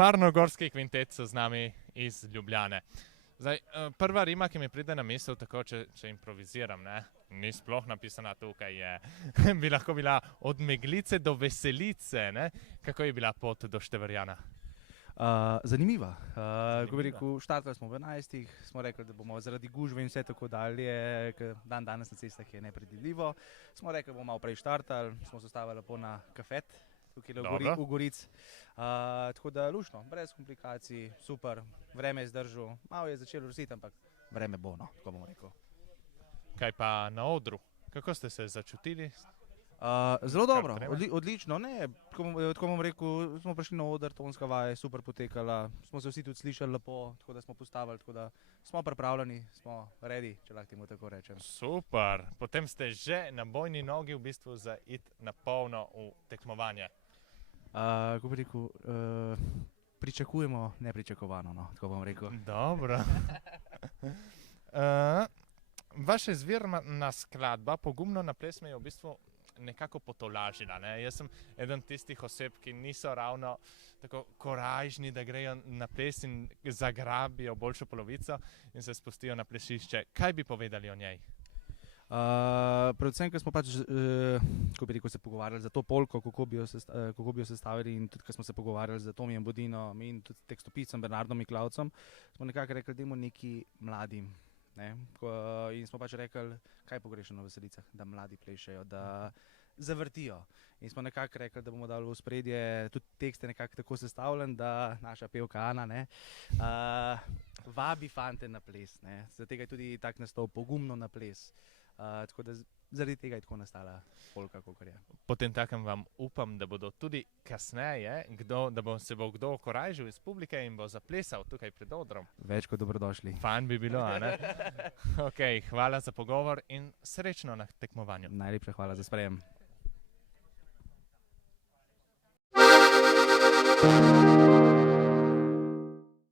Šmarnogorski kvintet so z nami iz Ljubljane. Zdaj, prva rima, ki mi pride na misel, tako če improviziram, ne? Ni sploh napisana tukaj, bi lahko bila od meglice do veselice, ne? Kako je bila pot do Števerjana? Zanimiva. Ko bi rekel, štartali smo v 11, smo rekli, da bomo zaradi gužve in vse tako dalje, ker dan danes na cestah je nepredvidljivo, smo rekli, da bomo malo prej štartali, smo se stavili lepo na kafet, tukaj v Gorici. Tako da lušno, brez komplikacij, super, vreme je zdržal, malo je začelo rositi, ampak vreme bo, no, tako bom rekel. Kaj pa na odru? Kako ste se začutili? Zelo dobro, odlično, ne, tako bom rekel, smo prišli na oder, tonska vaja je super potekala, smo se vsi tudi slišali lepo, tako da smo postavili, tako da smo pripravljeni, smo ready, če lahko temu tako rečem. Super, potem ste že na bojni nogi v bistvu za iti na polno v tekmovanje. Ko bi rekel, pričakujemo nepričakovano, no, tako bom rekel. Dobro. Vaša izvirna skladba Pogumno na ples me je v bistvu nekako potolažila, ne? Jaz sem eden tistih oseb, ki niso ravno tako korajžni, da grejo na ples in zagrabijo boljšo polovico in se spustijo na plesišče. Kaj bi povedali o njej? Predvsem, ker smo pač, ko bi rekel, se pogovarjali za to polko, kako bi jo sestavili in tudi, ko smo se pogovarjali z Tomijem Bodino in tudi tekstopiscem Bernardom Miklavcem, smo nekako rekli, dajmo neki mladim, ne? In smo pač rekli, kaj pogrešamo na veselicah, da mladi plešejo, da zavrtijo. In smo nekako rekli, da bomo dali v ospredje tudi tekste nekako tako sestavljen, da naša pevka Ana, ne, vabi fante na ples, ne. Zaradi tega je tudi tak nastal Pogumno na ples. Tako da zaradi tega je tako nastala polka, kakor je. Potem takem vam upam, da bodo tudi kasneje, se bo kdo okorajžil iz publike in bo zaplesal tukaj pred odrom. Več kot dobrodošli. Fajn bi bilo, a ne? Ok, hvala za pogovor in srečno na tekmovanju. Najlepša hvala za sprejem.